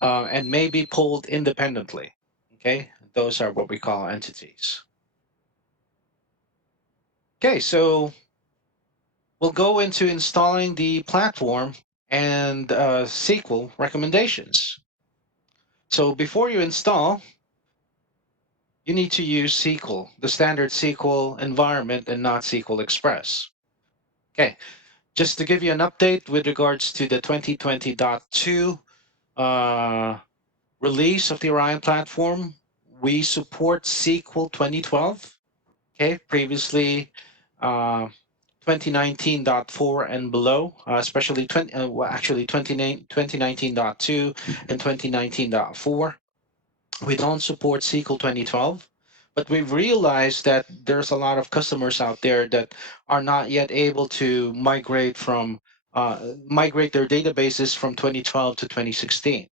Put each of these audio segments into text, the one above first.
and may be pulled independently. Okay, those are what we call entities. Okay, so we'll go into installing the platform and SQL recommendations. So before you install, you need to use SQL, the standard SQL environment, and not SQL Express. Okay, just to give you an update with regards to the 2020.2 uh, release of the Orion platform, we support SQL 2012. Okay, previously uh, 2019.4 and below, especially well, actually 2019.2 and 2019.4. We don't support SQL 2012, but we've realized that there's a lot of customers out there that are not yet able to migrate their databases from 2012 to 2016.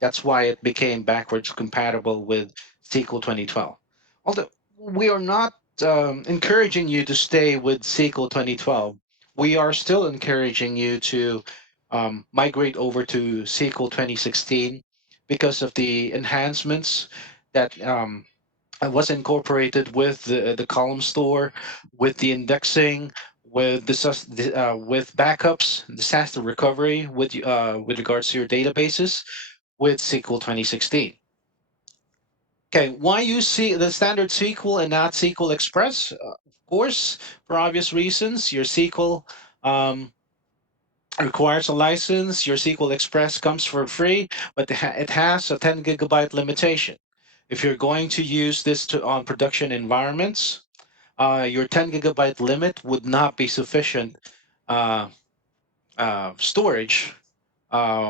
That's why it became backwards compatible with SQL 2012. Although we are not encouraging you to stay with SQL 2012, we are still encouraging you to migrate over to SQL 2016 because of the enhancements that was incorporated with the column store, with the indexing, with with backups, disaster recovery, with regards to your databases, with SQL 2016. Okay, why use the standard SQL and not SQL Express? Of course, for obvious reasons, your SQL requires a license. Your SQL Express comes for free, but it has a 10 gigabyte limitation. If you're going to use this on production environments, your 10 gigabyte limit would not be sufficient uh, storage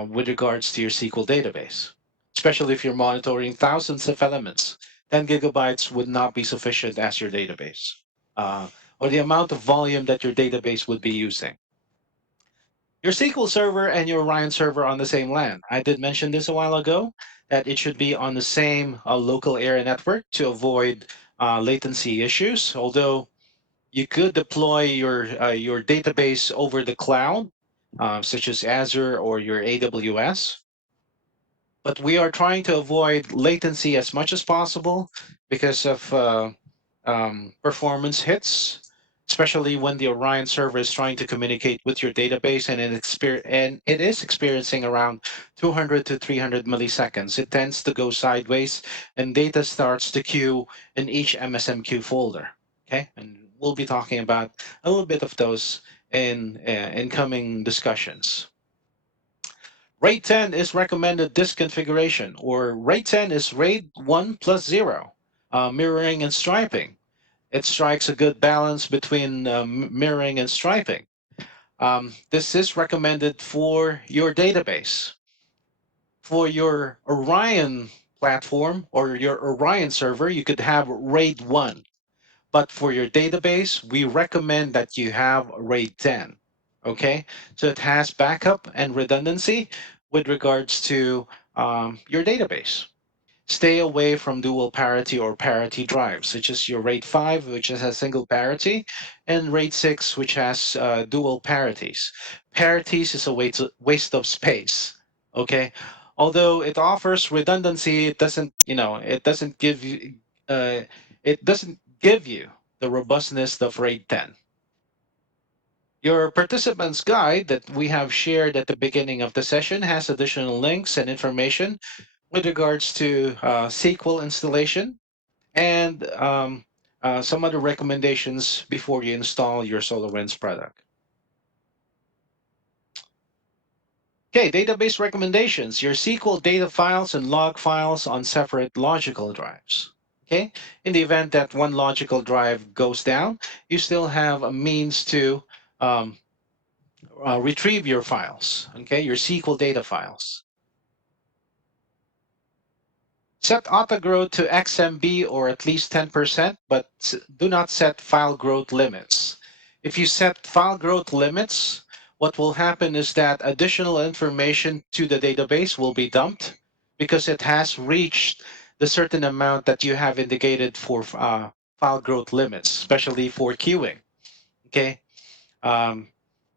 with regards to your SQL database, especially if you're monitoring thousands of elements. 10 gigabytes would not be sufficient as your database, or the amount of volume that your database would be using. Your SQL server and your Orion server on the same LAN. I did mention this a while ago that it should be on the same local area network to avoid latency issues. Although you could deploy your database over the cloud, such as Azure or your AWS. But we are trying to avoid latency as much as possible because of performance hits, especially when the Orion server is trying to communicate with your database and it is experiencing around 200 to 300 milliseconds. It tends to go sideways and data starts to queue in each MSMQ folder. Okay, and we'll be talking about a little bit of those in coming discussions. RAID 10 is recommended disk configuration, or RAID 10 is RAID 1 plus 0, mirroring and striping. It strikes a good balance between mirroring and striping. This is recommended for your database. For your Orion platform or your Orion server, you could have RAID 1. But for your database, we recommend that you have RAID 10. Okay, so it has backup and redundancy with regards to your database. Stay away from dual parity or parity drives, such as your RAID 5, which has a single parity, and RAID 6, which has dual parities. Parities is a waste of space. Okay, although it offers redundancy, uh, it doesn't give you the robustness of RAID 10. Your participants guide that we have shared at the beginning of the session has additional links and information with regards to SQL installation and some other recommendations before you install your SolarWinds product. Okay, database recommendations. Your SQL data files and log files on separate logical drives. Okay, in the event that one logical drive goes down, you still have a means to um, retrieve your files, okay, your SQL data files. Set auto growth to XMB or at least 10%, but do not set file growth limits. If you set file growth limits, what will happen is that additional information to the database will be dumped because it has reached the certain amount that you have indicated for file growth limits, especially for queuing. Okay. Um,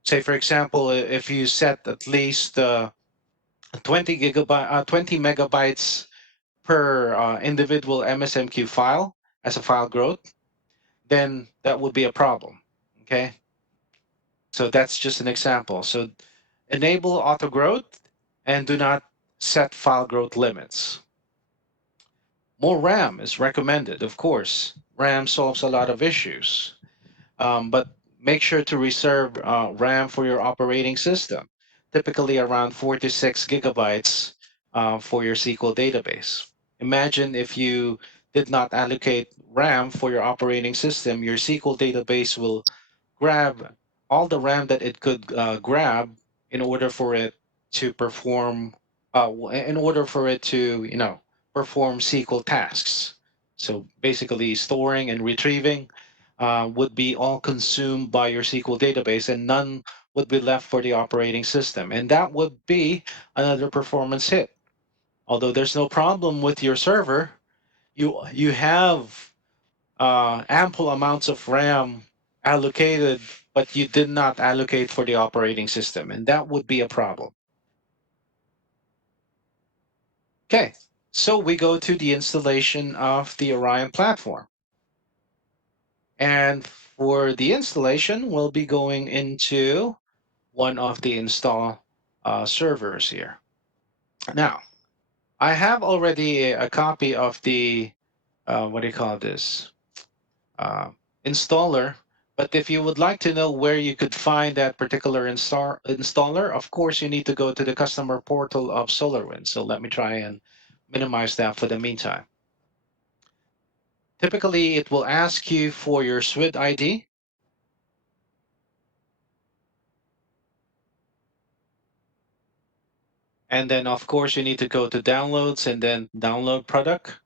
Say, for example, if you set at least 20 megabytes per individual MSMQ file as a file growth, then that would be a problem. Okay, so that's just an example. So enable auto growth and do not set file growth limits. More RAM is recommended, of course. RAM solves a lot of issues, but make sure to reserve RAM for your operating system, typically around 4 to 6 gigabytes for your SQL database. Imagine if you did not allocate RAM for your operating system, your SQL database will grab all the RAM that it could grab in order for it to perform, in order for it to, perform SQL tasks. So basically, storing and retrieving would be all consumed by your SQL database, and none would be left for the operating system. And that would be another performance hit. Although there's no problem with your server, you have ample amounts of RAM allocated, but you did not allocate for the operating system, and that would be a problem. Okay, so we go to the installation of the Orion platform. And for the installation, we'll be going into one of the install servers here. Now, I have already a copy of the, what do you call this? uh, Installer. But if you would like to know where you could find that particular installer, of course, you need to go to the customer portal of SolarWinds. So let me try and minimize that for the meantime. Typically, it will ask you for your SWID ID. And then, of course, you need to go to downloads and then download product.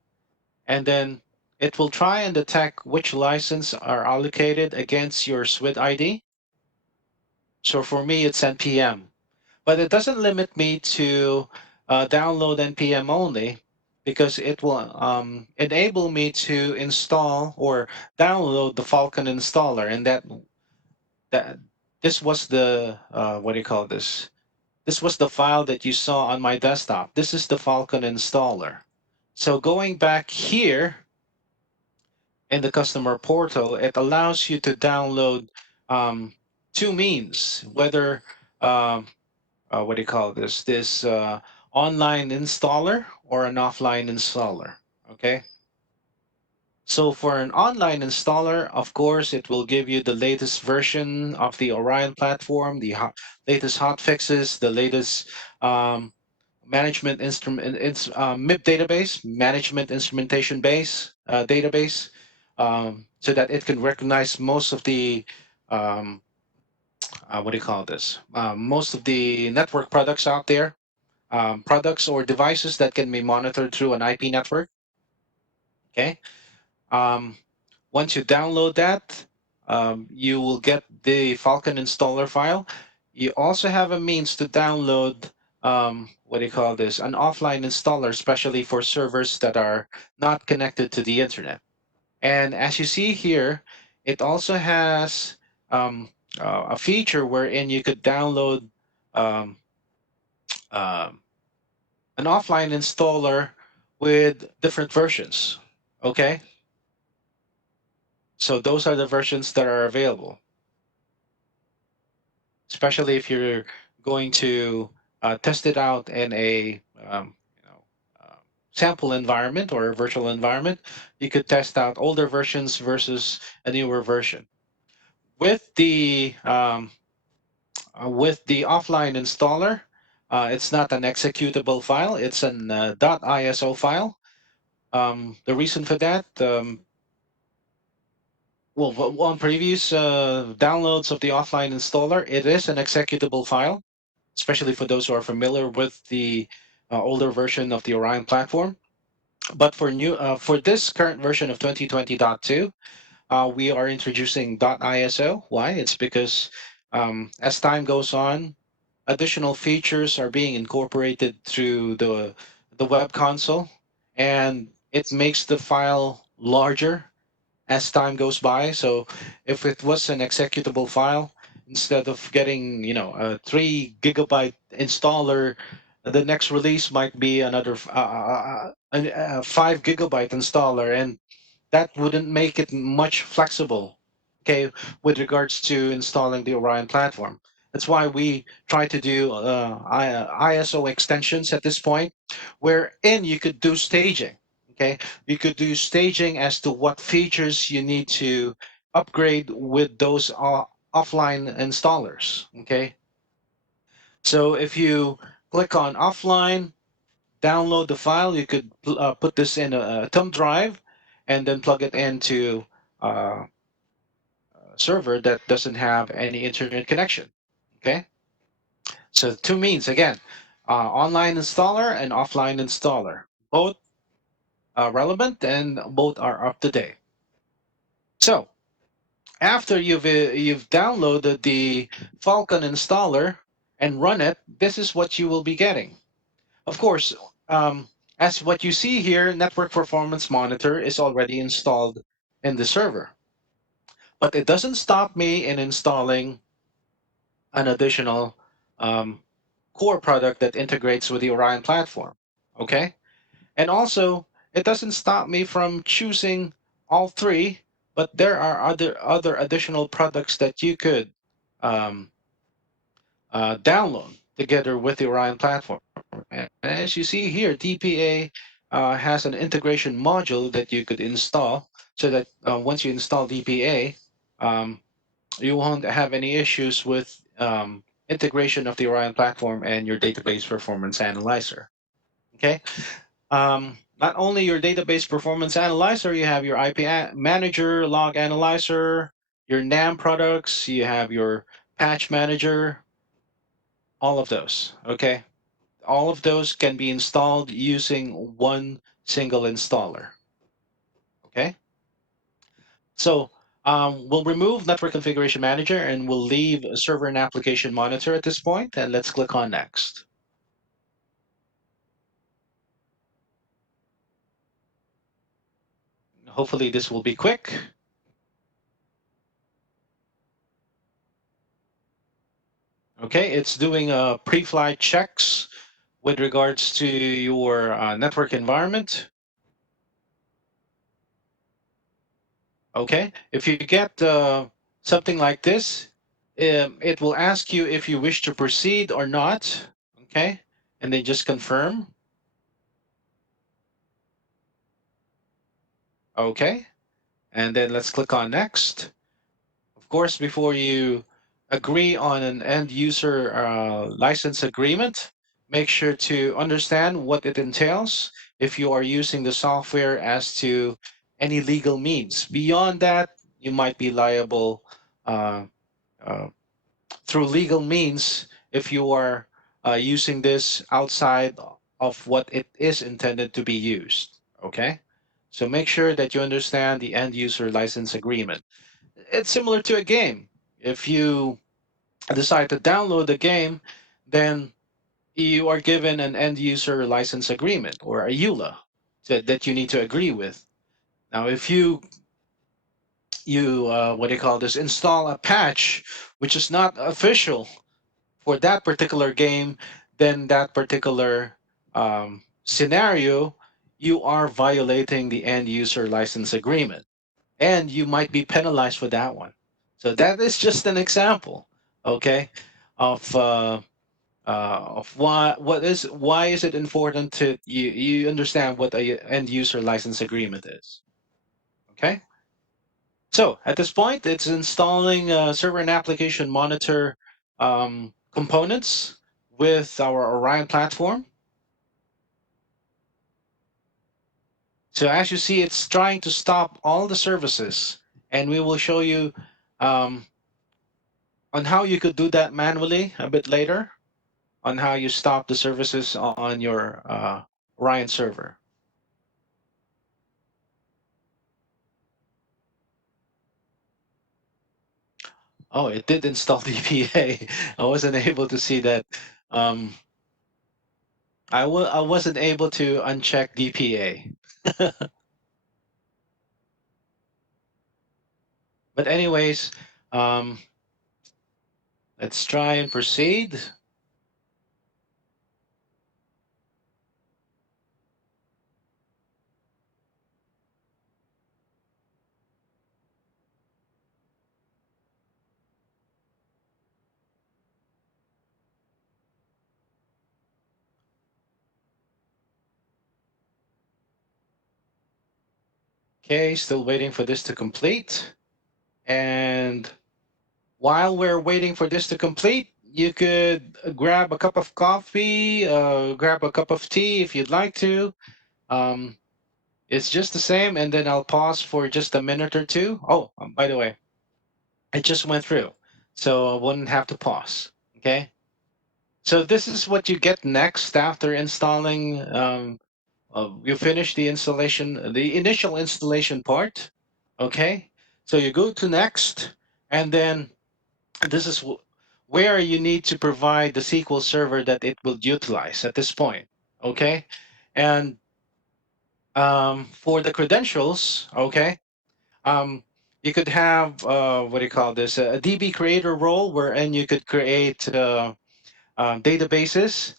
And then it will try and detect which license are allocated against your SWID ID. So for me, it's NPM. But it doesn't limit me to download npm only, because it will enable me to install or download the Falcon installer, and that this was the what do you call this? This was the file that you saw on my desktop. This is the Falcon installer. So going back here in the customer portal, it allows you to download um, two means, whether um, what do you call this online installer or an offline installer. Okay, so for an online installer, of course, it will give you the latest version of the Orion platform, the latest hot fixes, the latest um, management instrument MIP database, management instrumentation base database, so that it can recognize most of the um, what do you call this most of the network products out there, products or devices that can be monitored through an IP network. Okay. Um, Once you download that, you will get the Falcon installer file. You also have a means to download what do you call this? An offline installer, especially for servers that are not connected to the internet. And as you see here, it also has a feature wherein you could download um, um, an offline installer with different versions. Okay, so those are the versions that are available, especially if you're going to test it out in a uh, sample environment or a virtual environment. You could test out older versions versus a newer version. With the offline installer, it's not an executable file. It's an .iso file. The reason for that, well, on previous downloads of the offline installer, it is an executable file, especially for those who are familiar with the older version of the Orion platform. But for this current version of 2020.2, we are introducing .iso. Why? It's because as time goes on, additional features are being incorporated through the web console, and it makes the file larger as time goes by. So if it was an executable file, instead of getting a 3 gigabyte installer The next release might be another 5 GB installer, and that wouldn't make it much flexible, okay, with regards to installing the Orion platform. That's why we try to do ISO extensions at this point, wherein you could do staging, okay? You could do staging as to what features you need to upgrade with those offline installers, okay? So if you click on offline, download the file, you could put this in a thumb drive and then plug it into uh, a server that doesn't have any internet connection. Okay, so two means again, online installer and offline installer, both are relevant and both are up to date. So after you've downloaded the Falcon installer and run it, this is what you will be getting. Of course, as what you see here, Network Performance Monitor is already installed in the server. But it doesn't stop me in installing an additional um, core product that integrates with the Orion platform. Okay? And also, it doesn't stop me from choosing all three, but there are other additional products that you could um, download together with the Orion platform. And as you see here, DPA has an integration module that you could install so that once you install DPA, um, you won't have any issues with integration of the Orion platform and your database performance analyzer. Okay. Not only your database performance analyzer, you have your manager, log analyzer, your NAM products, you have your patch manager, all of those. Okay. All of those can be installed using one single installer. Okay. So we'll remove Network Configuration Manager and we'll leave Server and Application Monitor at this point, and let's click on Next. Hopefully this will be quick. Okay, it's doing pre-flight checks with regards to your network environment. Okay, if you get something like this, it will ask you if you wish to proceed or not. Okay, and then just confirm. Okay, and then let's click on Next. Of course, before you agree on an end user license agreement, make sure to understand what it entails if you are using the software as to any legal means. Beyond that, you might be liable uh, uh, through legal means if you are using this outside of what it is intended to be used. Okay? So make sure that you understand the end user license agreement. It's similar to a game. If you decide to download the game, then you are given an end user license agreement or a EULA that you need to agree with. Now, if you what do you call this, install a patch which is not official for that particular game, then that particular scenario, you are violating the end user license agreement, and you might be penalized for that one. So that is just an example, okay, of why is it important to you understand what a end user license agreement is, okay? So at this point, it's installing server and application monitor components with our Orion platform. So as you see, it's trying to stop all the services, and we will show you um, on how you could do that manually a bit later, on how you stop the services on your Orion server. Oh, it did install DPA. I wasn't able to see that. Um, I wasn't able to uncheck DPA. But anyways, um, let's try and proceed. Okay, still waiting for this to complete. And while we're waiting for this to complete, you could grab a cup of coffee, grab a cup of tea if you'd like to. Um, it's just the same, and then I'll pause for just a minute or two. Oh, by the way, it just went through, so I wouldn't have to pause. Okay. So this is what you get next after installing. You finish the installation, the initial installation part. Okay. So you go to next, and then this is where you need to provide the SQL server that it will utilize at this point. Okay. And for the credentials, okay, um, you could have what do you call this? A DB creator role wherein you could create databases.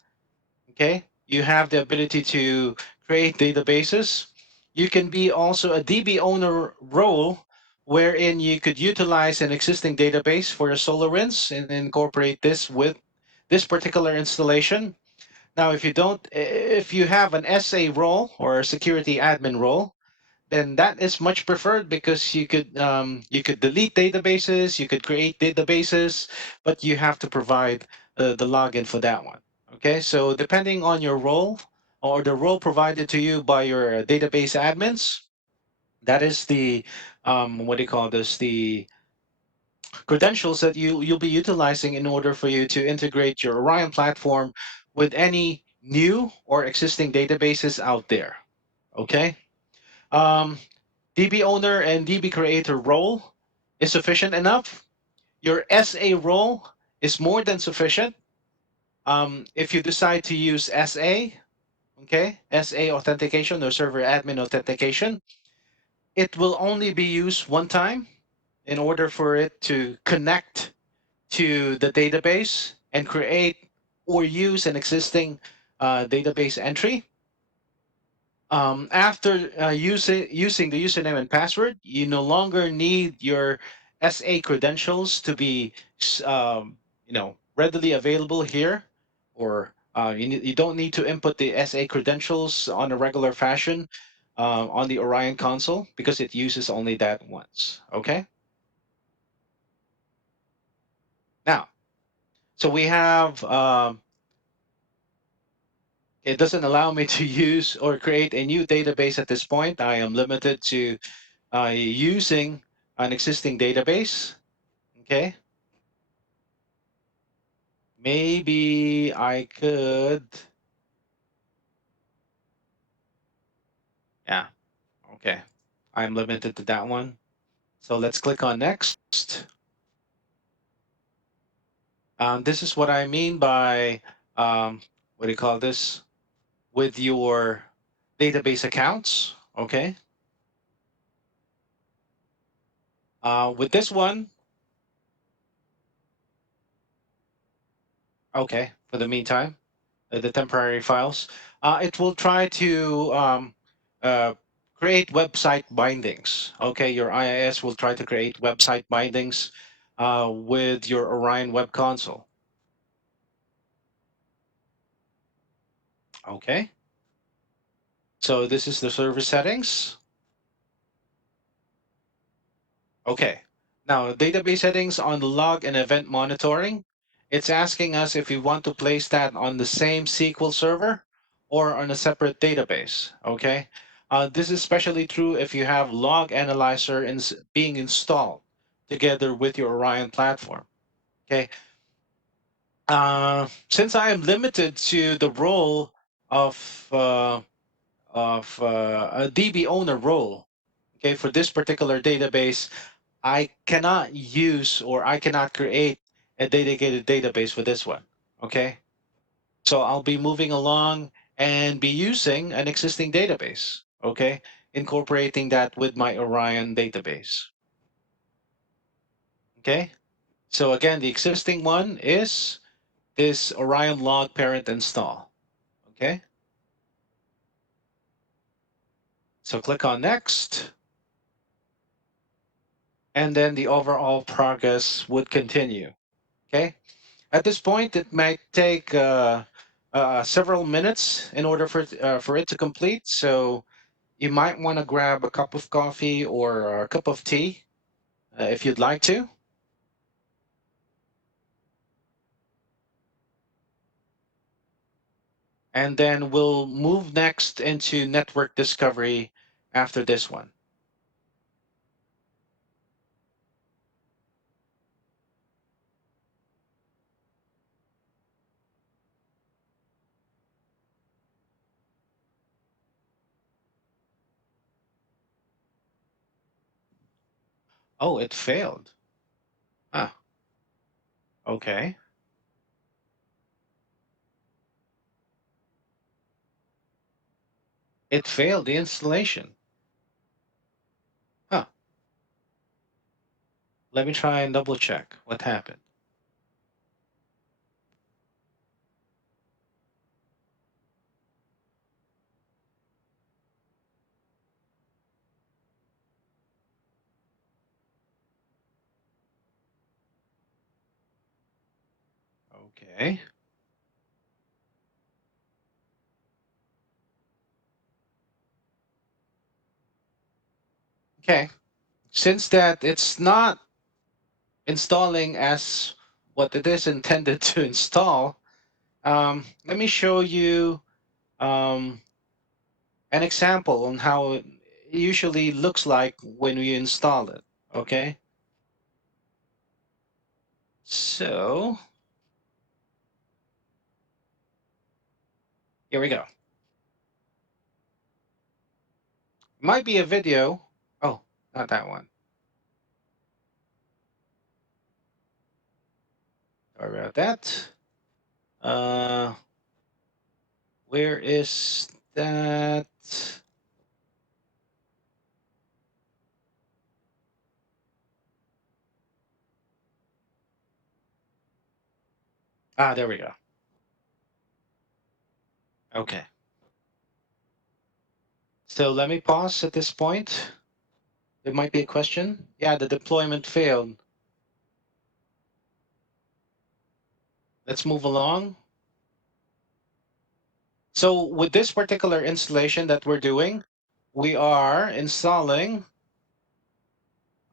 Okay, you have the ability to create databases. You can be also a DB owner role wherein you could utilize an existing database for a SolarWinds and incorporate this with this particular installation. Now, if you don't, if you have an SA role or a security admin role, then that is much preferred because you could delete databases, you could create databases, but you have to provide the login for that one. Okay, so depending on your role or the role provided to you by your database admins, that is the what do you call this? The credentials that you'll be utilizing in order for you to integrate your Orion platform with any new or existing databases out there. Okay. Um, DB owner and DB creator role is sufficient enough. Your SA role is more than sufficient. If you decide to use SA, okay, SA authentication or server admin authentication, it will only be used one time in order for it to connect to the database and create or use an existing database entry. After using the username and password, you no longer need your SA credentials to be, readily available here, or you don't need to input the SA credentials on a regular fashion on the Orion console because it uses only that once. Okay. Now, so we have. It doesn't allow me to use or create a new database at this point. I am limited to using an existing database. Okay, maybe I could. Yeah, okay. I'm limited to that one. So let's click on next. This is what I mean by what do you call this? With your database accounts. Okay. With this one, okay. For the meantime, the temporary files, it will try to uh, create website bindings. Okay, your IIS will try to create website bindings with your Orion Web Console. Okay, so this is the server settings. Okay, now database settings on the log and event monitoring. It's asking us if we want to place that on the same SQL server or on a separate database. Okay, this is especially true if you have log analyzer being installed together with your Orion platform. Okay, since I am limited to the role of a DB owner role, okay, for this particular database, I cannot use or I cannot create a dedicated database for this one. Okay. So I'll be moving along and be using an existing database. Okay. Incorporating that with my Orion database. Okay. So again, the existing one is this Orion log parent install. Okay. So click on next. And then the overall progress would continue. Okay. At this point, it might take several minutes in order for it to complete. So you might want to grab a cup of coffee or a cup of tea if you'd like to. And then we'll move next into network discovery after this one. Oh, it failed. Ah, okay. It failed the installation. Huh. Let me try and double check what happened. Okay. Okay. Since that it's not installing as what it is intended to install, let me show you um, an example on how it usually looks like when we install it. Okay. So here we go. Might be a video. Oh, not that one. Sorry about that. Uh, where is that? Ah, there we go. Okay. So let me pause at this point. There might be a question. Yeah, the deployment failed. Let's move along. So with this particular installation that we're doing, we are installing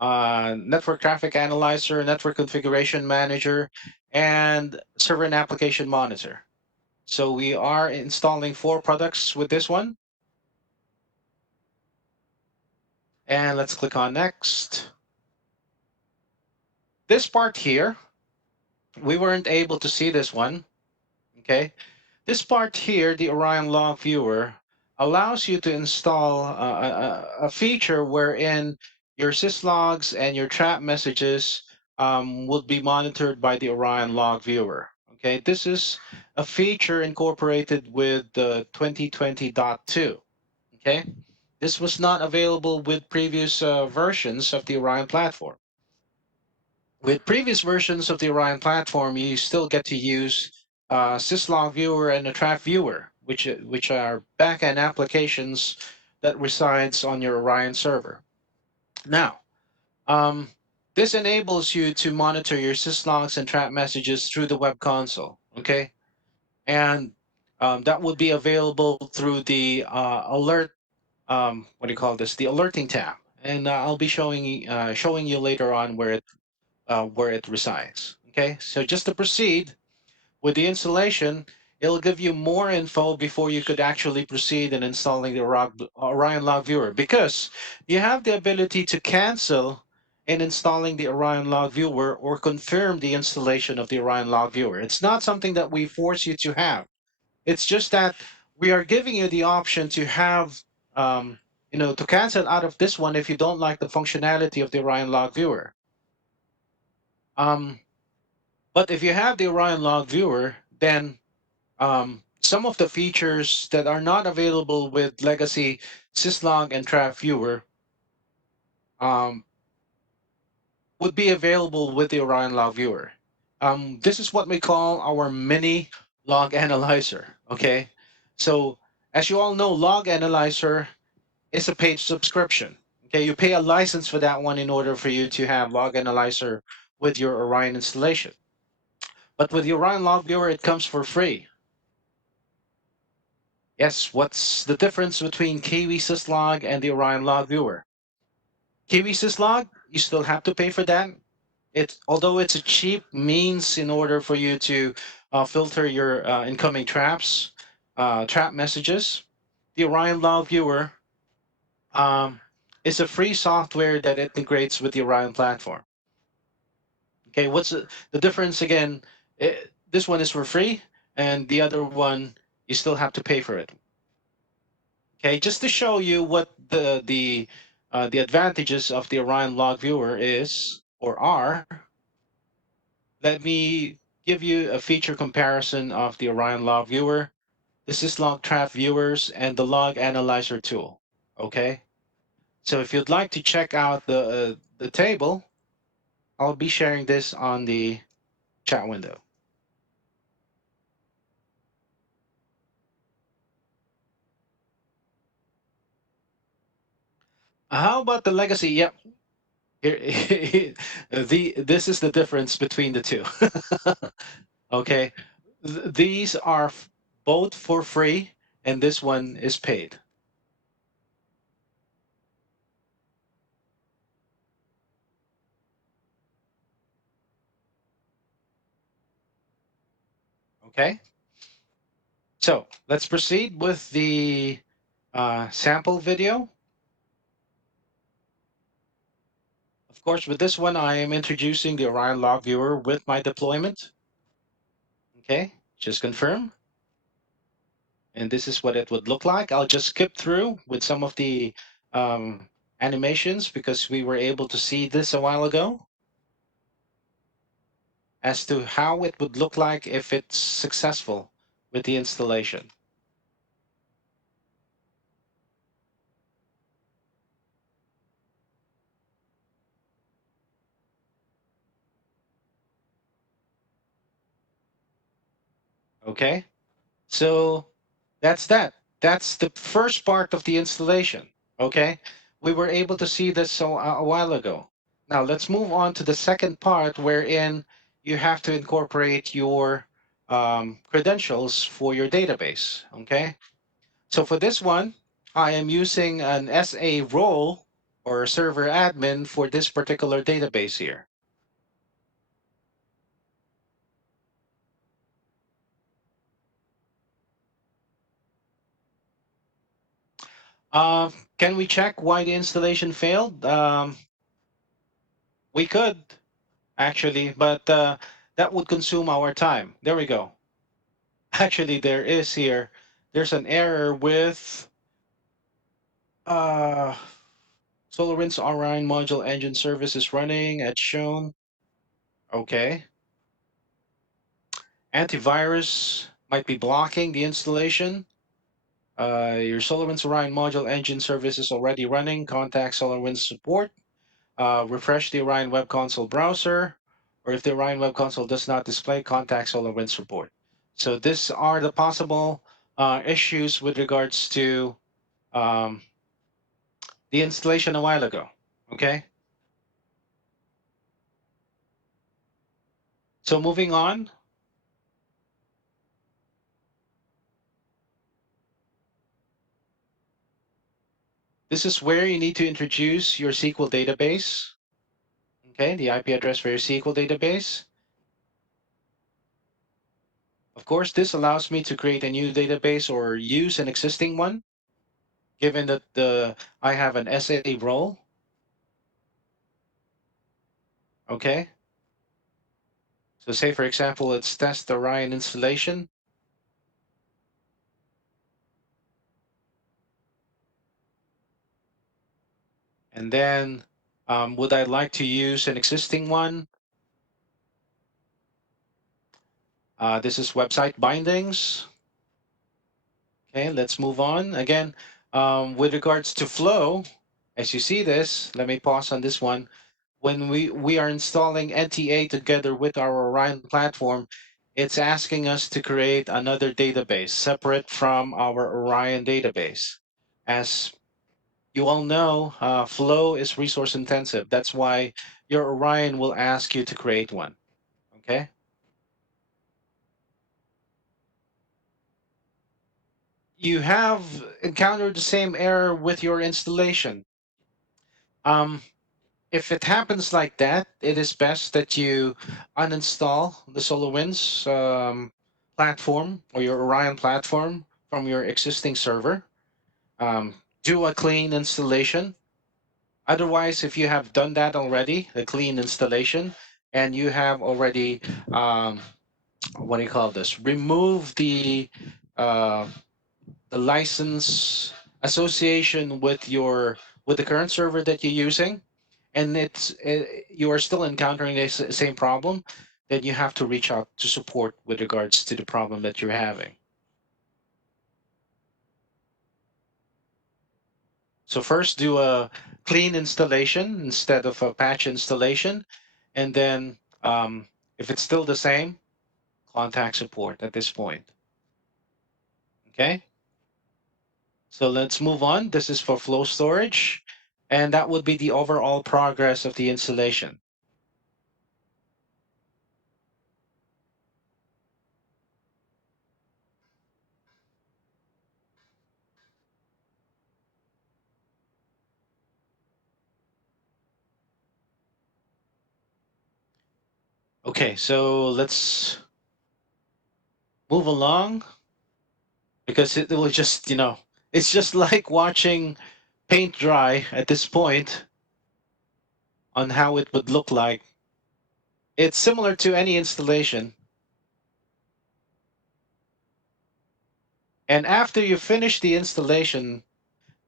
network traffic analyzer, network configuration manager, and server and application monitor. So we are installing 4 products with this one. And let's click on next. This part here, we weren't able to see this one. Okay. This part here, the Orion Log Viewer, allows you to install a feature wherein your syslogs and your trap messages would be monitored by the Orion Log Viewer. Okay, this is a feature incorporated with the 2020.2. Okay, this was not available with previous versions of the Orion platform. With previous versions of the Orion platform, you still get to use syslog viewer and a trap viewer, which are backend applications that resides on your Orion server. Now, this enables you to monitor your syslogs and trap messages through the web console. Okay, and that would be available through the alert. What do you call this? The alerting tab, and I'll be showing you later on where it resides. Okay, so just to proceed with the installation, it'll give you more info before you could actually proceed in installing the Orion Log Viewer, because you have the ability to cancel in installing the Orion Log Viewer or confirm the installation of the Orion Log Viewer. It's not something that we force you to have. It's just that we are giving you the option to have, to cancel out of this one if you don't like the functionality of the Orion Log Viewer. Um, But if you have the Orion Log Viewer, then some of the features that are not available with legacy syslog and trap viewer um, would be available with the Orion Log Viewer. This is what we call our mini log analyzer. Okay, so as you all know, log analyzer is a paid subscription. Okay, you pay a license for that one in order for you to have log analyzer with your Orion installation. But with the Orion Log Viewer, it comes for free. Yes, what's the difference between Kiwi Syslog and the Orion Log Viewer? Kiwi Syslog, you still have to pay for that. Although it's a cheap means in order for you to filter your incoming trap messages. The Orion Log Viewer um, is a free software that integrates with the Orion platform. Okay, what's the difference again? This one is for free, and the other one you still have to pay for it. Okay, just to show you what the advantages of the Orion Log Viewer is or are, let me give you a feature comparison of the Orion Log Viewer. This is Log Trap Viewers and the Log Analyzer tool. Okay, so if you'd like to check out the table, I'll be sharing this on the chat window. How about the legacy? Yep. Here, this is the difference between the two. Okay, these are both for free, and this one is paid. Okay, so let's proceed with the sample video. Of course, with this one, I am introducing the Orion Log Viewer with my deployment. Okay, just confirm. And this is what it would look like. I'll just skip through with some of the um, animations because we were able to see this a while ago as to how it would look like if it's successful with the installation. Okay, so that's that. That's the first part of the installation. Okay, we were able to see this a while ago. Now let's move on to the second part wherein you have to incorporate your credentials for your database. Okay, so for this one, I am using an SA role or server admin for this particular database here. Uh, can we check why the installation failed? We could actually, but that would consume our time. There we go. Actually, there is here. There's an error with uh, SolarWinds Orion module engine service is running as shown. Okay. Antivirus might be blocking the installation. Your SolarWinds Orion module engine service is already running. Contact SolarWinds support. Refresh the Orion Web Console browser, or if the Orion Web Console does not display, contact SolarWinds support. So these are the possible issues with regards to um, the installation a while ago. Okay, so moving on, this is where you need to introduce your SQL database. Okay, the IP address for your SQL database. Of course, this allows me to create a new database or use an existing one, given that I have an SA role. Okay, so say for example, let's test the Orion installation. And then would I like to use an existing one? This is website bindings. Okay, let's move on. Again, with regards to flow, as you see this, let me pause on this one. When we are installing NTA together with our Orion platform, it's asking us to create another database separate from our Orion database. As you all know, flow is resource intensive. That's why your Orion will ask you to create one. Okay. you have encountered the same error with your installation. Um, if it happens like that, it is best that you uninstall the SolarWinds platform or your Orion platform from your existing server. Do a clean installation. Otherwise, if you have done that already, a clean installation, and you have already, um, what do you call this? Remove uh, the license association with the current server that you're using, and you are still encountering the same problem, then you have to reach out to support with regards to the problem that you're having. So first do a clean installation instead of a patch installation, and then if it's still the same, contact support at this point. Okay, so let's move on. This is for flow storage, and that would be the overall progress of the installation. Okay, so let's move along because it will just, it's just like watching paint dry at this point on how it would look like. It's similar to any installation. And after you finish the installation,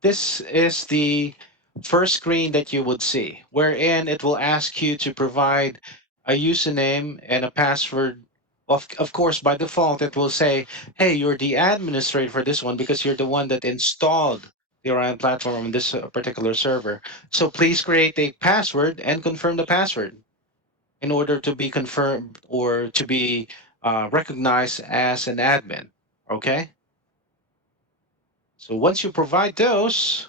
this is the first screen that you would see, wherein it will ask you to provide a username and a password. Of course, by default, it will say, hey, you're the administrator for this one because you're the one that installed the Orion platform on this particular server. So please create a password and confirm the password in order to be confirmed or to be recognized as an admin. Okay? So once you provide those,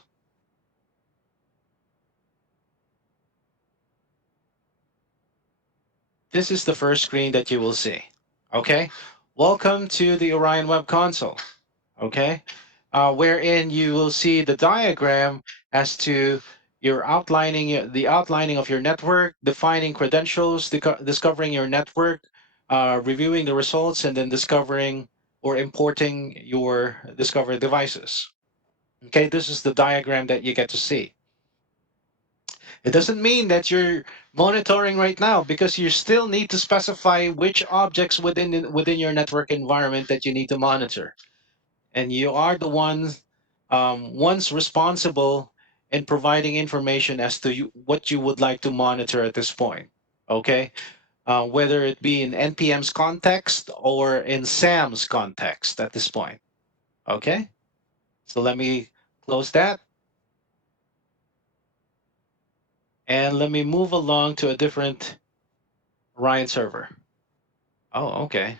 this is the first screen that you will see. Okay, welcome to the Orion Web Console. Okay, wherein you will see the diagram as to your the outlining of your network, defining credentials, discovering your network, reviewing the results, and then discovering or importing your discovered devices. Okay, this is the diagram that you get to see. It doesn't mean that you're monitoring right now because you still need to specify which objects within your network environment that you need to monitor. And you are the ones responsible in providing information as to what you would like to monitor at this point. Okay, whether it be in NPM's context or in SAM's context at this point. Okay, so let me close that and let me move along to a different Ryan server. Oh, okay.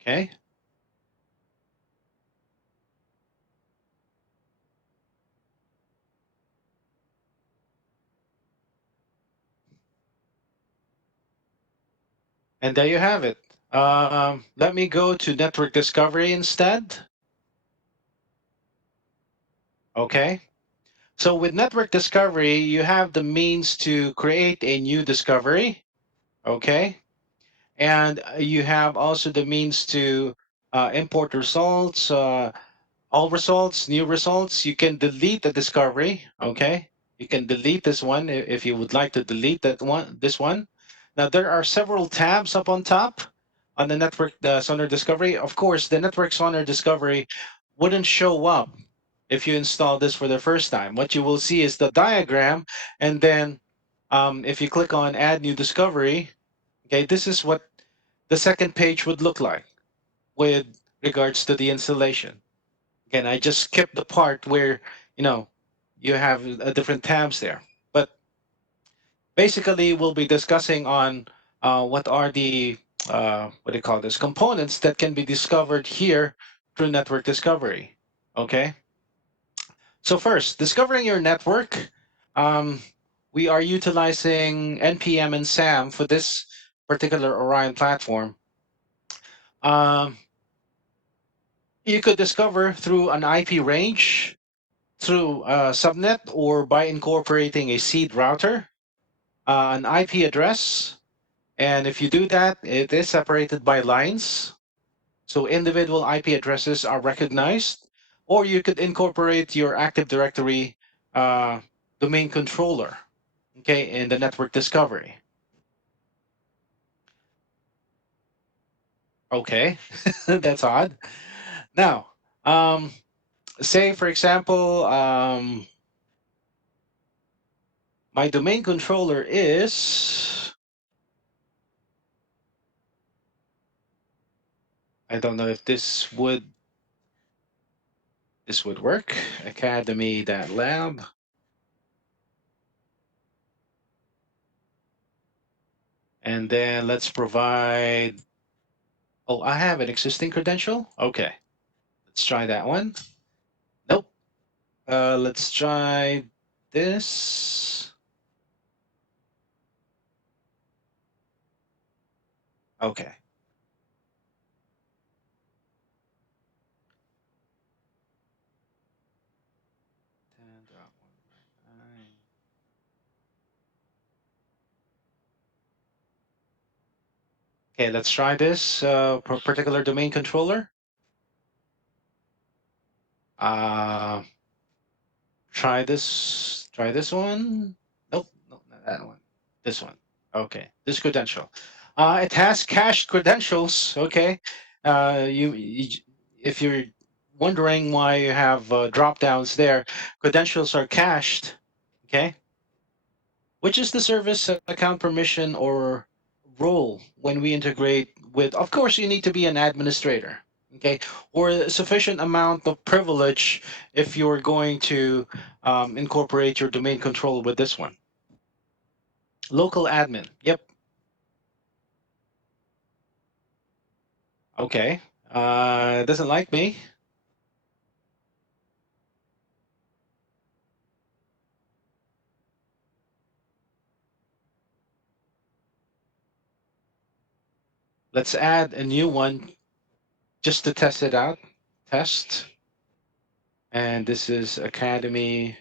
Okay. And there you have it. Let me go to network discovery instead. Okay. So with network discovery, you have the means to create a new discovery. Okay. And you have also the means to import results, all results, new results. You can delete the discovery. Okay, you can delete this one if you would like to delete that one. This one. Now there are several tabs up on top on the network Sonar Discovery. Of course, the network Sonar Discovery wouldn't show up if you install this for the first time. What you will see is the diagram, and then if you click on Add New Discovery, okay, this is what the second page would look like with regards to the installation. Again, I just skipped the part where, you know, you have different tabs there. But basically, we'll be discussing on what are the what do you call this, components that can be discovered here through network discovery. Okay. So first, discovering your network. Um, we are utilizing NPM and SAM for this particular Orion platform. Um, you could discover through an IP range, through a subnet, or by incorporating a seed router, an IP address. And if you do that, it is separated by lines. So individual IP addresses are recognized, or you could incorporate your Active Directory uh, domain controller, okay, in the network discovery. Okay, that's odd. Now, um, say for example, my domain controller is, I don't know if this would work. Academy.lab. And then let's provide, oh, I have an existing credential. Okay, let's try that one. Nope. Let's try this. Okay. Okay, let's try this particular domain controller. Uh, Try this one. Nope, nope, not that one. This one. Okay, this credential. It has cached credentials. Okay. If you're wondering why you have drop downs there, credentials are cached. Okay. Which is the service account permission or role when we integrate with, of course, you need to be an administrator, okay, or a sufficient amount of privilege if you're going to incorporate your domain control with this one. Local admin. Yep. Okay. Doesn't like me. Let's add a new one just to test it out. Test. And this is Academy.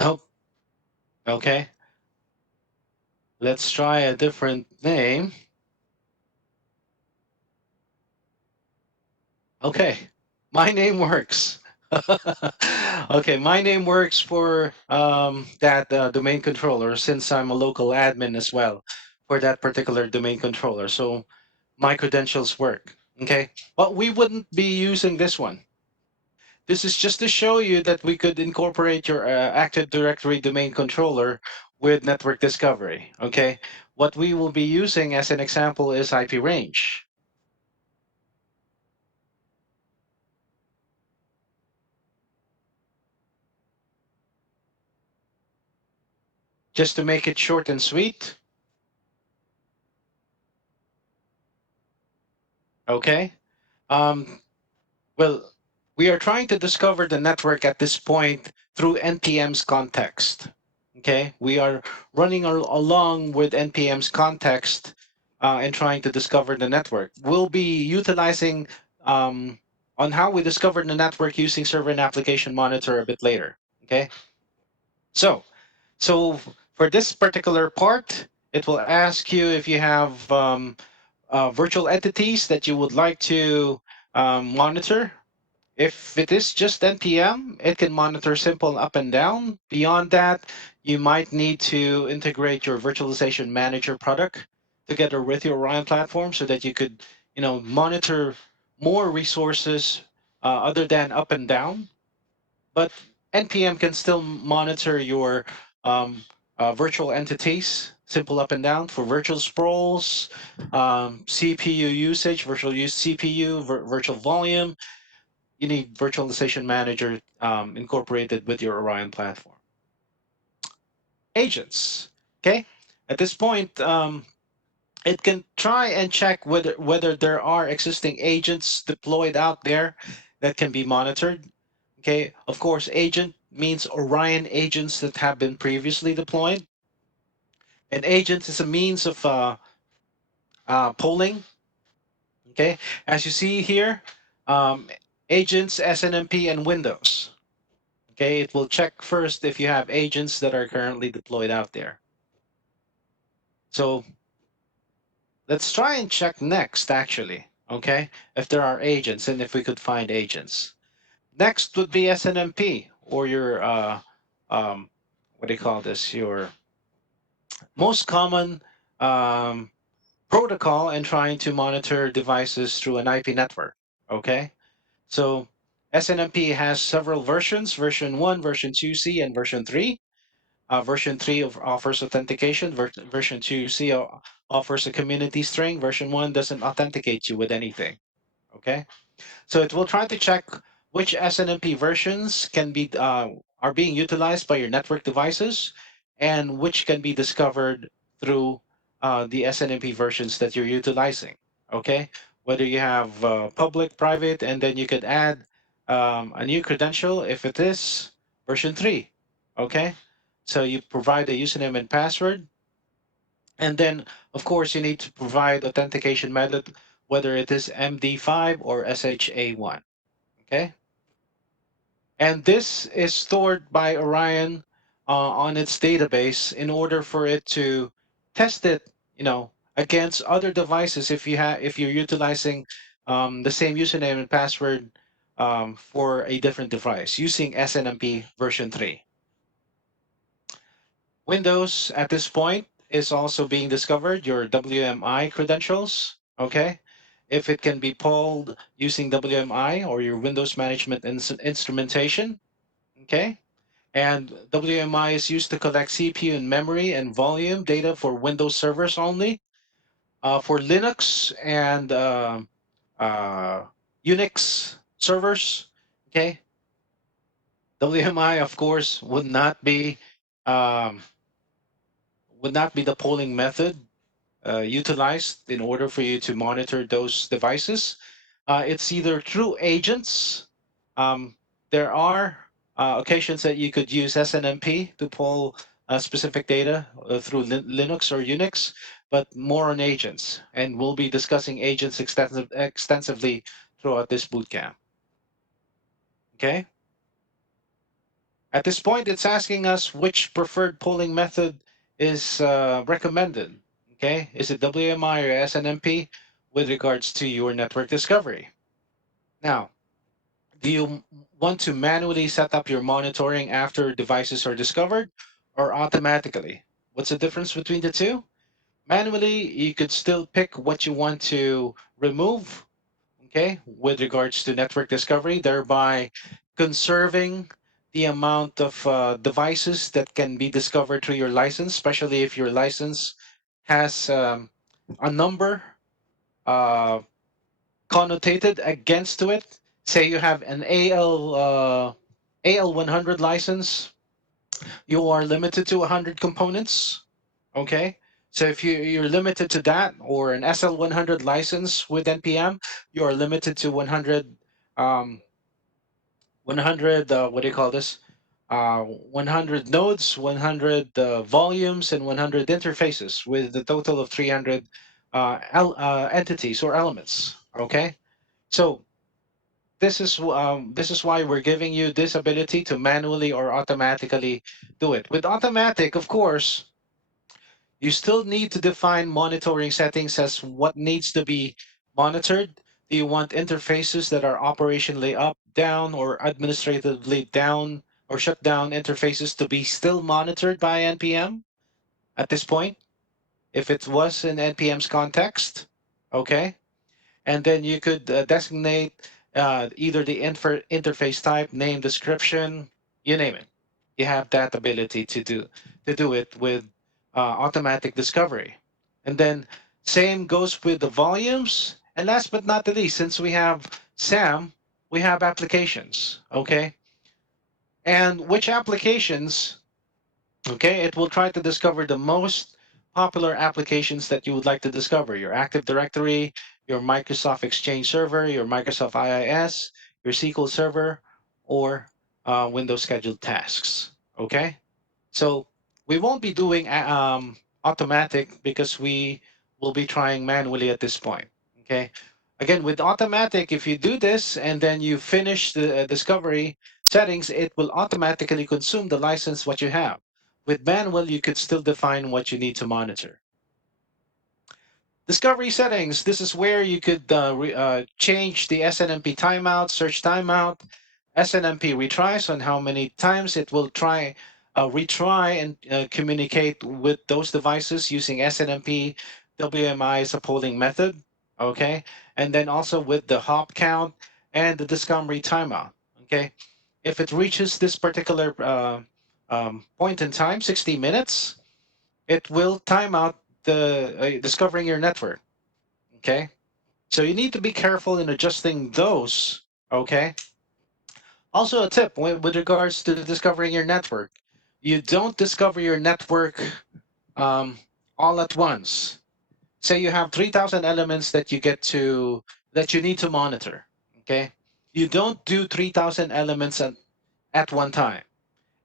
Nope. Okay. Let's try a different name. Okay, my name works. Okay, my name works for that domain controller since I'm a local admin as well for that particular domain controller. So my credentials work. Okay, but we wouldn't be using this one. This is just to show you that we could incorporate your Active Directory domain controller with network discovery. Okay, what we will be using as an example is IP range. Just to make it short and sweet. Okay. Um, well, we are trying to discover the network at this point through NPM's context. Okay, we are running along with NPM's context and trying to discover the network. We'll be utilizing on how we discovered the network using server and application monitor a bit later. Okay, so for this particular part, it will ask you if you have virtual entities that you would like to monitor. If it is just NPM, it can monitor simple up and down. Beyond that, you might need to integrate your virtualization manager product together with your Orion platform so that you could, monitor more resources other than up and down. But NPM can still monitor your um, virtual entities, simple up and down for virtual sprawls, CPU usage, CPU, virtual volume. You need virtualization manager incorporated with your Orion platform. Agents. Okay. At this point, it can try and check whether there are existing agents deployed out there that can be monitored. Okay, of course, agent means Orion agents that have been previously deployed. An agent is a means of polling. Okay, as you see here, um, agents, SNMP, and Windows. Okay, it will check first if you have agents that are currently deployed out there. So let's try and check next, actually. Okay, if there are agents and if we could find agents. Next would be SNMP or your what do you call this? Your most common um, protocol in trying to monitor devices through an IP network. Okay, so SNMP has several versions: version 1, version 2C, and version 3. Version 3 offers authentication. Version 2C offers a community string. Version 1 doesn't authenticate you with anything. Okay. So it will try to check which SNMP versions are being utilized by your network devices, and which can be discovered through the SNMP versions that you're utilizing. Okay, whether you have public, private, and then you could add a new credential if it is version 3. Okay, so you provide a username and password, and then of course you need to provide authentication method, whether it is MD5 or SHA1. Okay. And this is stored by Orion on its database in order for it to test it, against other devices if you're utilizing the same username and password for a different device using SNMP version 3. Windows at this point is also being discovered, your WMI credentials, okay? If it can be pulled using WMI or your Windows management instrumentation, okay? And WMI is used to collect CPU and memory and volume data for Windows servers only. For Linux and uh, Unix servers, okay? WMI, of course, um, would not be the polling method utilized in order for you to monitor those devices. It's either through agents. Um, there are occasions that you could use SNMP to pull specific data through Linux or Unix, but more on agents. And we'll be discussing agents extensively throughout this bootcamp. Okay. At this point, it's asking us which preferred polling method is recommended. Okay, is it WMI or SNMP with regards to your network discovery? Now, do you want to manually set up your monitoring after devices are discovered or automatically? What's the difference between the two? Manually, you could still pick what you want to remove, okay, with regards to network discovery, thereby conserving the amount of devices that can be discovered through your license, especially if your license has a number uh, connotated against to it. Say you have an AL 100 license, you are limited to 100 components. Okay. So if you're limited to that, or an SL 100 license with NPM, you are limited to 100 um, 100 what do you call this? 100 nodes, 100 volumes, and 100 interfaces with a total of 300 entities or elements. Okay. So this is why we're giving you this ability to manually or automatically do it. With automatic, of course, you still need to define monitoring settings as what needs to be monitored. Do you want interfaces that are operationally up, down, or administratively down or shut down interfaces to be still monitored by NPM at this point? If it was in NPM's context, okay. And then you could designate either the interface type, name, description, you name it. You have that ability to do it with automatic discovery. And then same goes with the volumes. And last but not the least, since we have SAM, we have applications. Okay, and which applications? Okay, it will try to discover the most popular applications that you would like to discover. Your Active Directory, your Microsoft Exchange Server, your Microsoft IIS, your SQL Server, or Windows Scheduled Tasks. Okay, so we won't be doing automatic because we will be trying manually at this point. Okay. Again, with automatic, if you do this and then you finish the discovery settings, it will automatically consume the license what you have. With manual, you could still define what you need to monitor. Discovery settings. This is where you could change the SNMP timeout, search timeout, SNMP retries on how many times it will retry and communicate with those devices using SNMP. WMI is a polling method, okay? And then also with the hop count and the discovery timeout, okay? If it reaches this particular point in time, 60 minutes, it will time out the discovering your network. Okay. So you need to be careful in adjusting those. Okay. Also, a tip with regards to discovering your network, you don't discover your network um, all at once. Say you have 3,000 elements that you need to monitor. Okay. You don't do 3,000 elements at one time.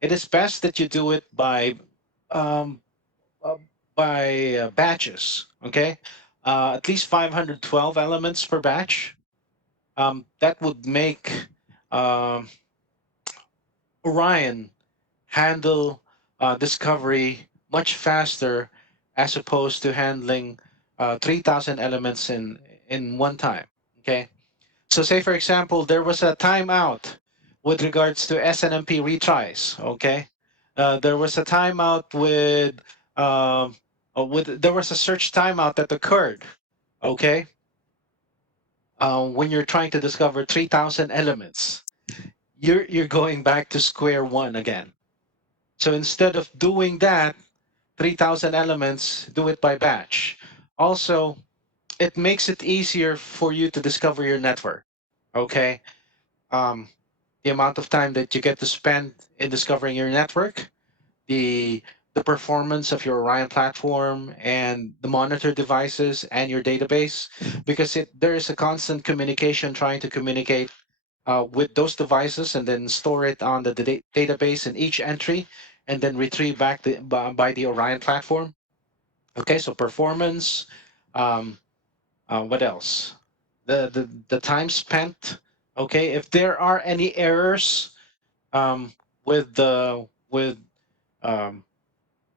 It is best that you do it um, uh, by batches. Okay. At least 512 elements per batch. That would make um, Orion handle discovery much faster as opposed to handling 3,000 elements in one time. Okay, so say for example there was a timeout with regards to SNMP retries. Okay, there was a timeout with there was a search timeout that occurred. Okay, when you're trying to discover 3,000 elements, you're going back to square one again. So instead of doing that, 3,000 elements, do it by batch. Also, it makes it easier for you to discover your network. Okay. Um, the amount of time that you get to spend in discovering your network, the the performance of your Orion platform and the monitor devices and your database, because there is a constant communication trying to communicate with those devices and then store it on the database in each entry and then retrieve back by the Orion platform. Okay, so performance. Um, what else? The time spent. Okay, if there are any errors with um,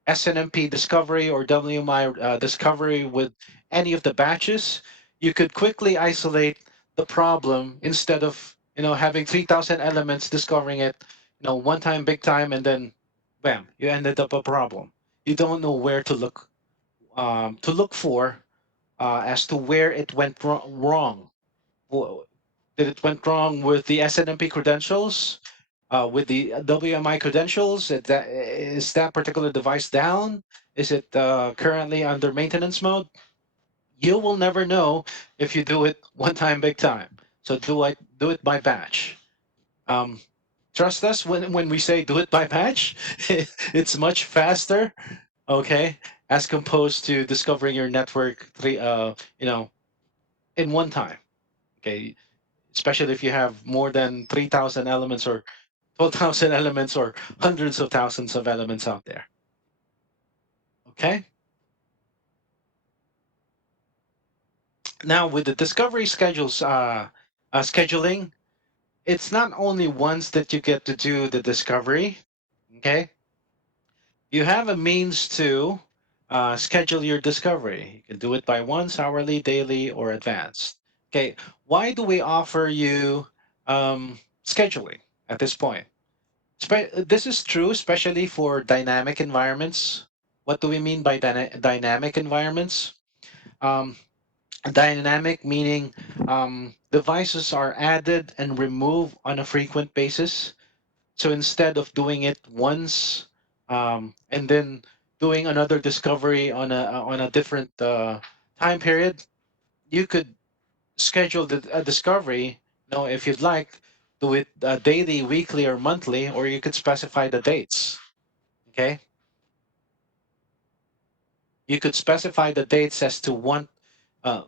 SNMP discovery or WMI discovery with any of the batches, you could quickly isolate the problem instead of having 3,000 elements discovering it, one time, big time, and then, bam, you ended up a problem. You don't know where to look for as to where it went wrong. Wo- Did it went wrong with the SNMP credentials? With the WMI credentials, is that particular device down? Is it currently under maintenance mode? You will never know if you do it one time, big time. So do it by batch. Um, Trust us when we say do it by batch, it's much faster. Okay, as composed to discovering your network in one time. Okay, especially if you have more than 3,000 elements or 12,000 elements or hundreds of thousands of elements out there. Okay. Now with the discovery scheduling, it's not only once that you get to do the discovery. Okay. You have a means to schedule your discovery. You can do it by once, hourly, daily, or advanced. Okay. Why do we offer you scheduling at this point? This is true, especially for dynamic environments. What do we mean by dynamic environments? Um, Dynamic meaning devices are added and removed on a frequent basis. So instead of doing it once, and then doing another discovery on a different time period, you could schedule a discovery. If you'd like, do it daily, weekly, or monthly, or you could specify the dates. Okay, you could specify the dates as to uh,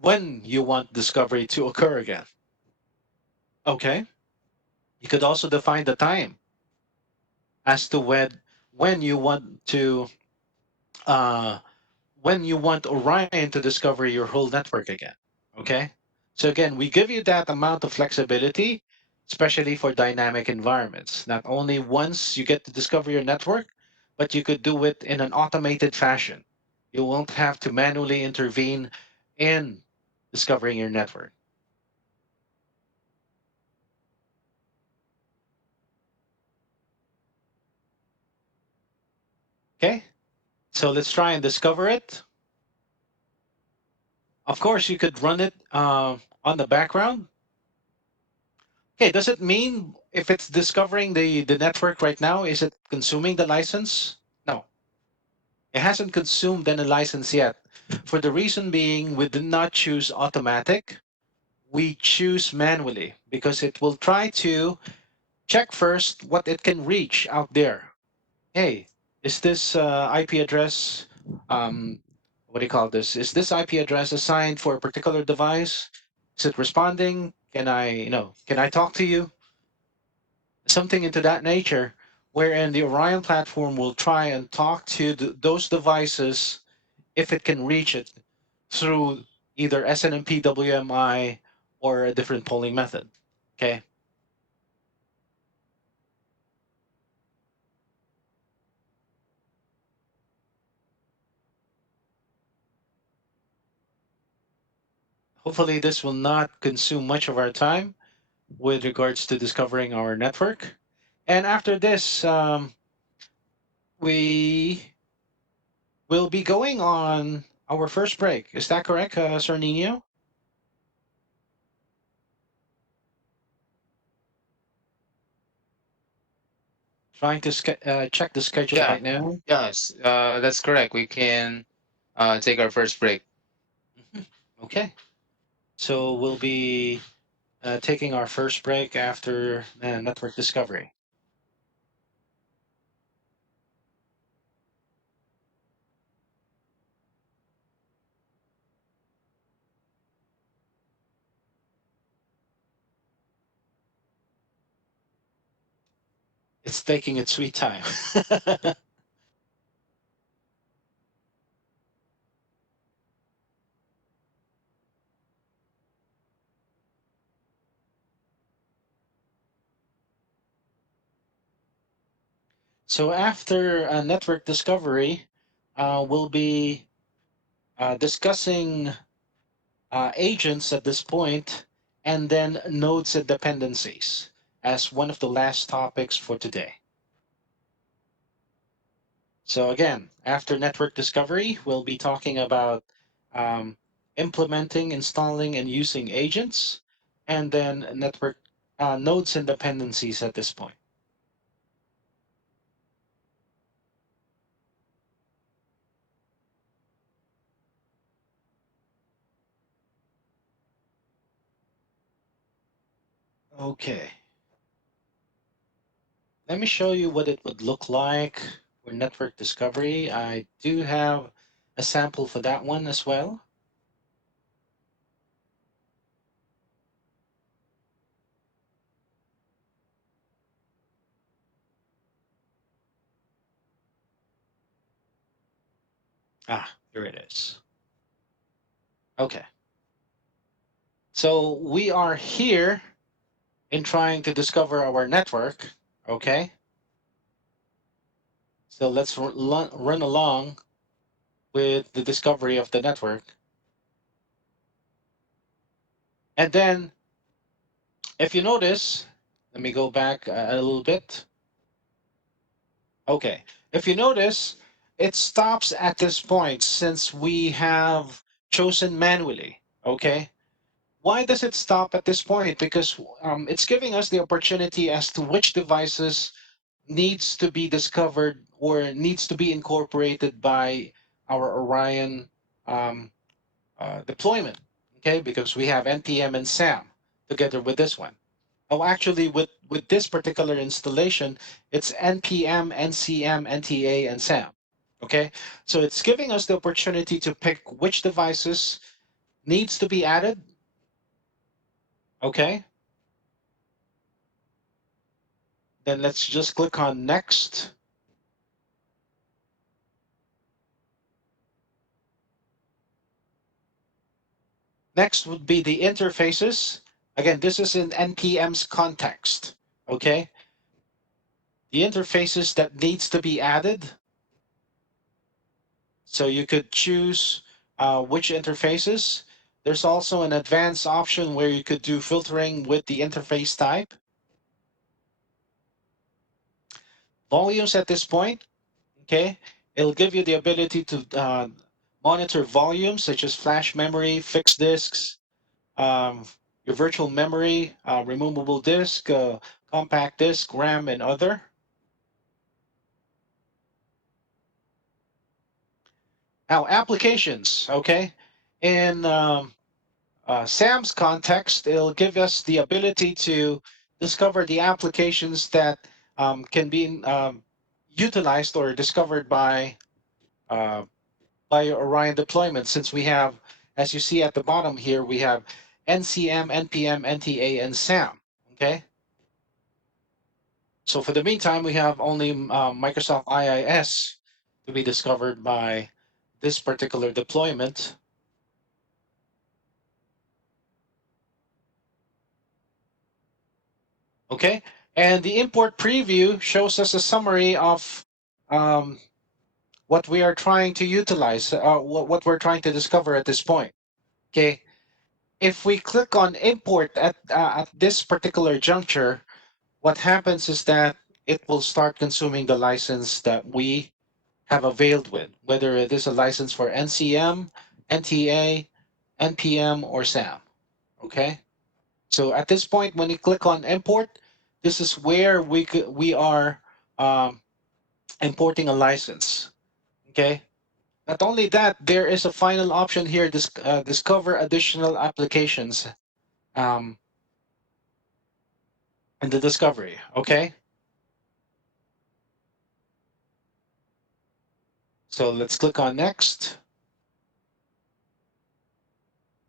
when you want discovery to occur again. Okay, you could also define the time as to when you want to uh, when you want Orion to discover your whole network again. Okay? So again, we give you that amount of flexibility, especially for dynamic environments. Not only once you get to discover your network, but you could do it in an automated fashion. You won't have to manually intervene in discovering your network. Okay? So let's try and discover it. Of course, you could run it on the background. Okay, does it mean if it's discovering the network right now, is it consuming the license? No, it hasn't consumed any license yet. For the reason being, we did not choose automatic. We choose manually because it will try to check first what it can reach out there. Hey, is this IP address, um, what do you call this? Is this IP address assigned for a particular device? Is it responding? Can I talk to you? Something into that nature, wherein the Orion platform will try and talk to those devices if it can reach it through either SNMP WMI or a different polling method. Okay. Hopefully, this will not consume much of our time with regards to discovering our network. And after this, we will be going on our first break. Is that correct, Sir Nino? Trying to check the schedule Yeah, right now. yes, that's correct. We can take our first break. Mhm. Okay. So we'll be taking our first break after network discovery. It's taking its sweet time. So after network discovery, we'll be discussing agents at this point, and then nodes and dependencies as one of the last topics for today. So again, after network discovery, we'll be talking about um, implementing, installing, and using agents, and then network nodes and dependencies at this point. Okay, let me show you what it would look like for network discovery. I do have a sample for that one as well. Here it is. Okay, so we are here in trying to discover our network. Okay, so let's run along with the discovery of the network. And then, if you notice, let me go back a little bit. Okay, if you notice, it stops at this point since we have chosen manually. Okay, Why does it stop at this point? Because it's giving us the opportunity as to which devices needs to be discovered or needs to be incorporated by our Orion um, deployment. Okay, because we have NPM and SAM together with this one. Oh, actually, with this particular installation, it's NPM, NCM, NTA, and SAM. Okay, so it's giving us the opportunity to pick which devices needs to be added. Okay, then let's just click on next. Next would be the interfaces. Again, this is in NPM's context. Okay, the interfaces that needs to be added. So you could choose which interfaces. There's also an advanced option where you could do filtering with the interface type. Volumes at this point, okay? It'll give you the ability to monitor volumes such as flash memory, fixed disks, um, your virtual memory, removable disk, compact disk, RAM, and other. Now, applications, okay? In SAM's context, it'll give us the ability to discover the applications that can be utilized or discovered uh, by Orion deployment. Since we have, as you see at the bottom here, we have NCM, NPM, NTA, and SAM. Okay. So for the meantime, we have only Microsoft IIS to be discovered by this particular deployment. Okay, and the import preview shows us a summary of um, what we are trying to utilize, what we're trying to discover at this point. Okay, if we click on import at this particular juncture, what happens is that it will start consuming the license that we have availed with, whether it is a license for NCM, NTA, NPM, or SAM. Okay, so at this point, when you click on import, this is where we are um, importing a license. Okay. Not only that, there is a final option here: discover additional applications um, in the discovery. Okay. So let's click on next.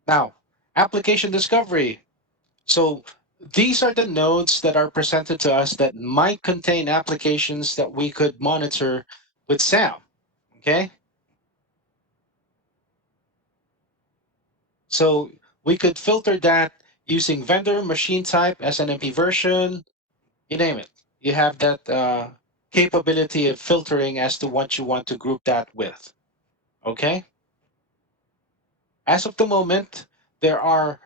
Now, application discovery. So these are the nodes that are presented to us that might contain applications that we could monitor with SAM. Okay. So we could filter that using vendor, machine type, SNMP version, you name it. You have that capability of filtering as to what you want to group that with. Okay. As of the moment, there are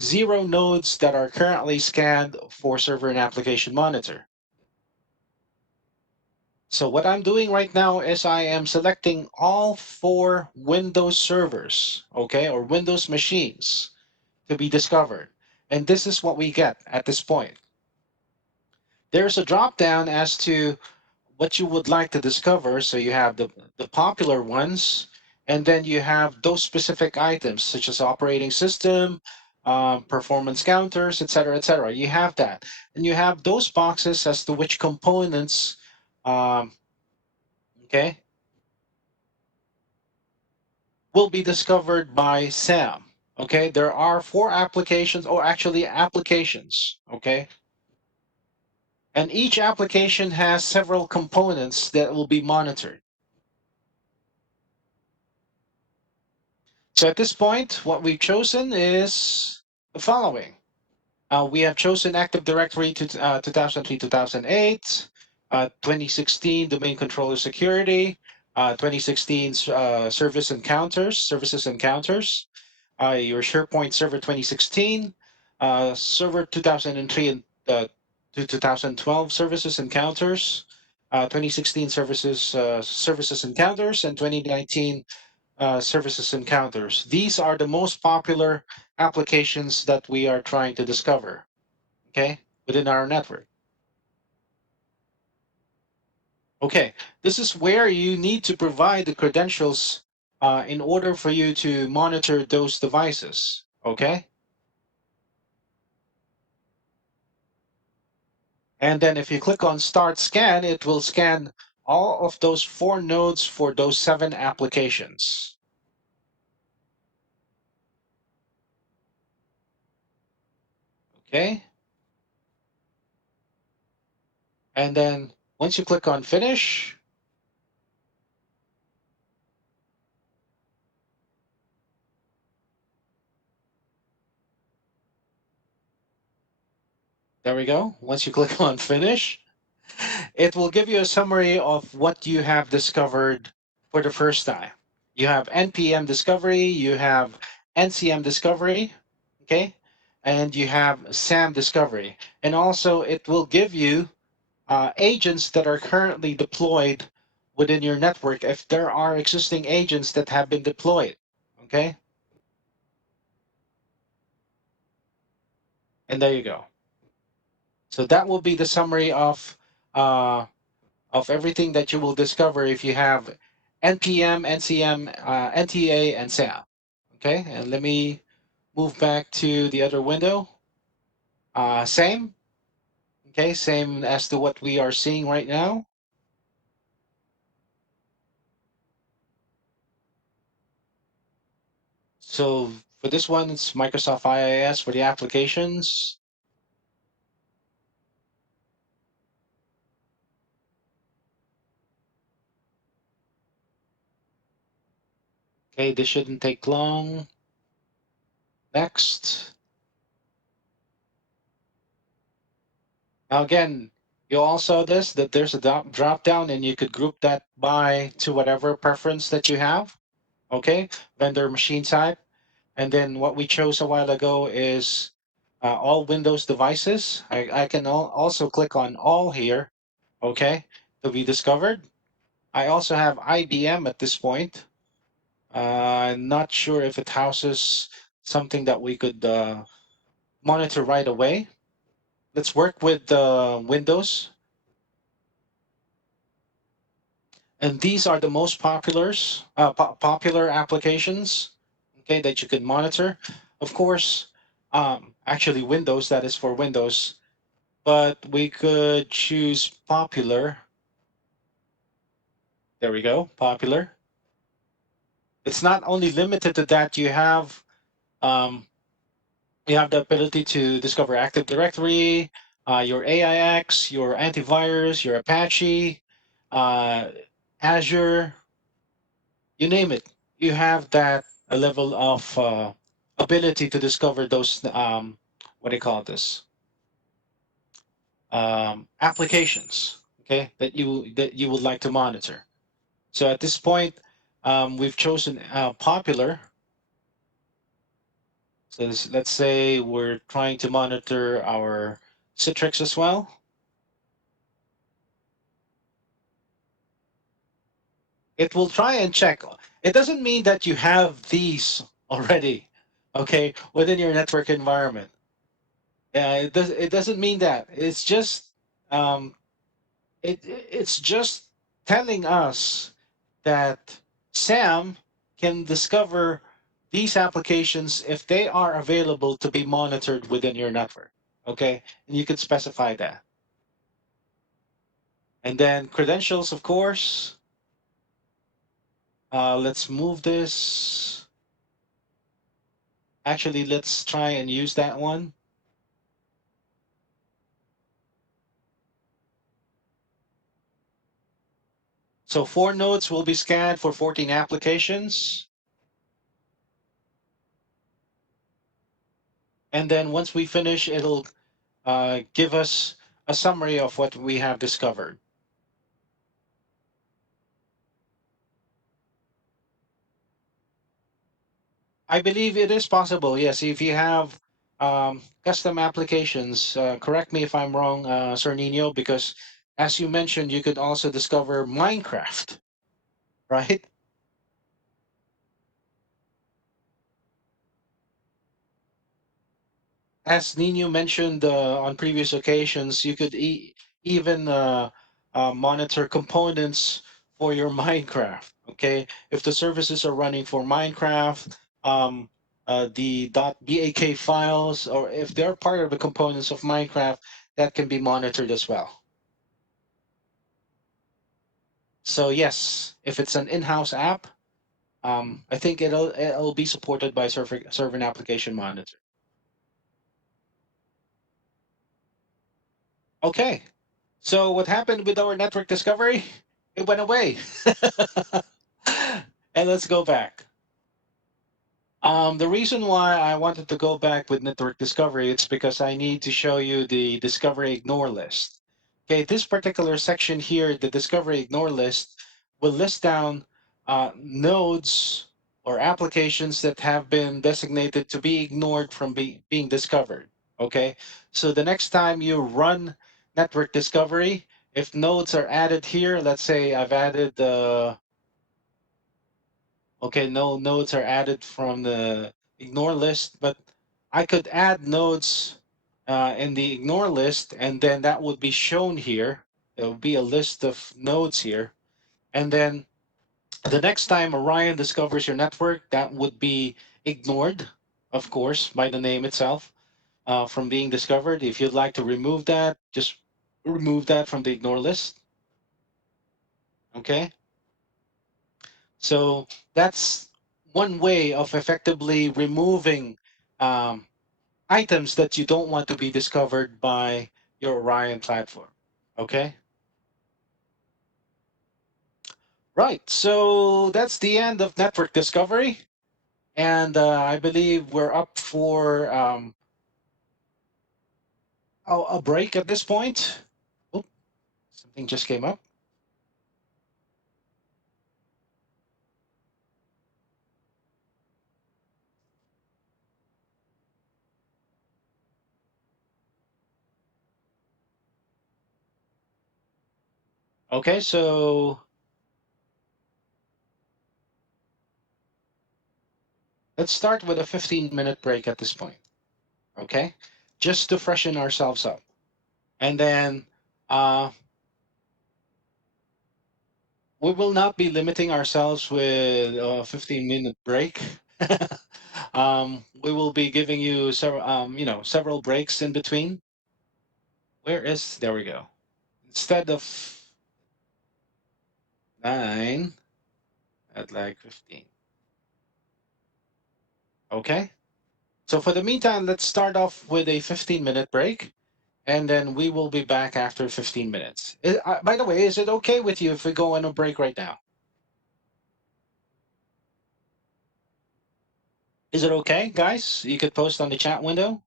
0 nodes that are currently scanned for server and application monitor. So what I'm doing right now is I am selecting all 4 Windows servers, okay, or Windows machines to be discovered. And this is what we get at this point. There's a drop down as to what you would like to discover. So you have the popular ones, and then you have those specific items such as operating system, performance counters, etc., etc. You have that. And you have those boxes as to which components, um, okay, will be discovered by SAM. Okay, there are 4 applications, or actually applications, okay? And each application has several components that will be monitored. So at this point, what we've chosen is the following. We have chosen Active Directory to 2003, 2008, 2016 Domain Controller Security, 2016 Services Encounters, your SharePoint Server 2016, Server 2003 and to 2012 Services Encounters, 2016 Services Encounters, and 2019 services encounters. These are the most popular applications that we are trying to discover, okay, within our network. Okay, this is where you need to provide the credentials in order for you to monitor those devices, okay? And then if you click on Start Scan, it will scan all of those 4 nodes for those 7 applications. Okay. And then once you click on Finish, there we go. Once you click on Finish, it will give you a summary of what you have discovered for the first time. You have NPM discovery, you have NCM discovery, okay? And you have SAM discovery. And also it will give you agents that are currently deployed within your network if there are existing agents that have been deployed, okay? And there you go. So that will be the summary uh, of everything that you will discover if you have NPM, NCM, NTA, and SAM. Okay, and let me move back to the other window. Same, okay, same as to what we are seeing right now. So for this one, it's Microsoft IIS for the applications. Okay, this shouldn't take long. Next. Now again, you all saw this, that there's a drop down and you could group that by to whatever preference that you have. Okay, vendor machine type. And then what we chose a while ago is all Windows devices. I can also click on all here, okay, to be discovered. I also have IBM at this point. I'm not sure if it houses something that we could monitor right away. Let's work with Windows. And these are the most popular applications, okay, that you can monitor. Of course, actually Windows, that is for Windows, but we could choose popular. There we go, popular. It's not only limited to that. Um, you have the ability to discover Active Directory, your AIX, your antivirus, your Apache, uh, Azure, you name it. You have that a level of ability to discover those what do you call this, applications, okay, that you would like to monitor. So at this point, we've chosen popular. So let's say we're trying to monitor our Citrix as well. It will try and check. It doesn't mean that you have these already, okay, within your network environment. It doesn't mean that. It's just um, it's just telling us that Sam can discover these applications if they are available to be monitored within your network. Okay, and you can specify that. And then credentials, of course. Let's move this. Actually, let's try and use that one. So 4 nodes will be scanned for 14 applications. And then once we finish, it'll give us a summary of what we have discovered. I believe it is possible. Yes, if you have custom applications, correct me if I'm wrong, Sir Nino, because as you mentioned, you could also discover Minecraft, right? as Nino mentioned on previous occasions, you could even monitor components for your Minecraft. Okay, if the services are running for Minecraft, the .bak files, or if they're part of the components of Minecraft, that can be monitored as well. So yes, if it's an in-house app, I think it'll be supported by server and application monitor. Okay. So what happened with our network discovery? It went away. And let's go back. The reason why I wanted to go back with network discovery, it's because I need to show you the discovery ignore list. Okay, this particular section here, the discovery ignore list, will list down nodes or applications that have been designated to be ignored from being discovered. Okay, so the next time you run network discovery, if nodes are added here, let's say I've added okay, no nodes are added from the ignore list, but I could add nodes in the ignore list, and then that would be shown here. There will be a list of nodes here. And then the next time Orion discovers your network, that would be ignored, of course, by the name itself, from being discovered. If you'd like to remove that, just remove that from the ignore list. Okay. So that's one way of effectively removing um, items that you don't want to be discovered by your Orion platform. Okay. Right. So that's the end of network discovery. And I believe we're up for a break at this point. Oh, something just came up. Okay. So let's start with a 15-minute break at this point. Okay. Just to freshen ourselves up. And then uh, we will not be limiting ourselves with a 15-minute break. We will be giving you several, several breaks in between. There we go. Instead of 9, at like 15. Okay. So for the meantime, let's start off with a 15-minute break, and then we will be back after 15 minutes. By the way, is it okay with you if we go on a break right now? Is it okay, guys? You could post on the chat window.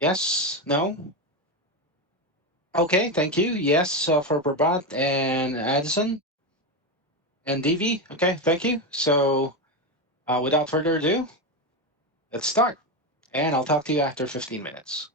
Yes? No? Okay, thank you. Yes, for Prabat and Addison and DV. Okay, thank you. So without further ado, let's start. And I'll talk to you after 15 minutes.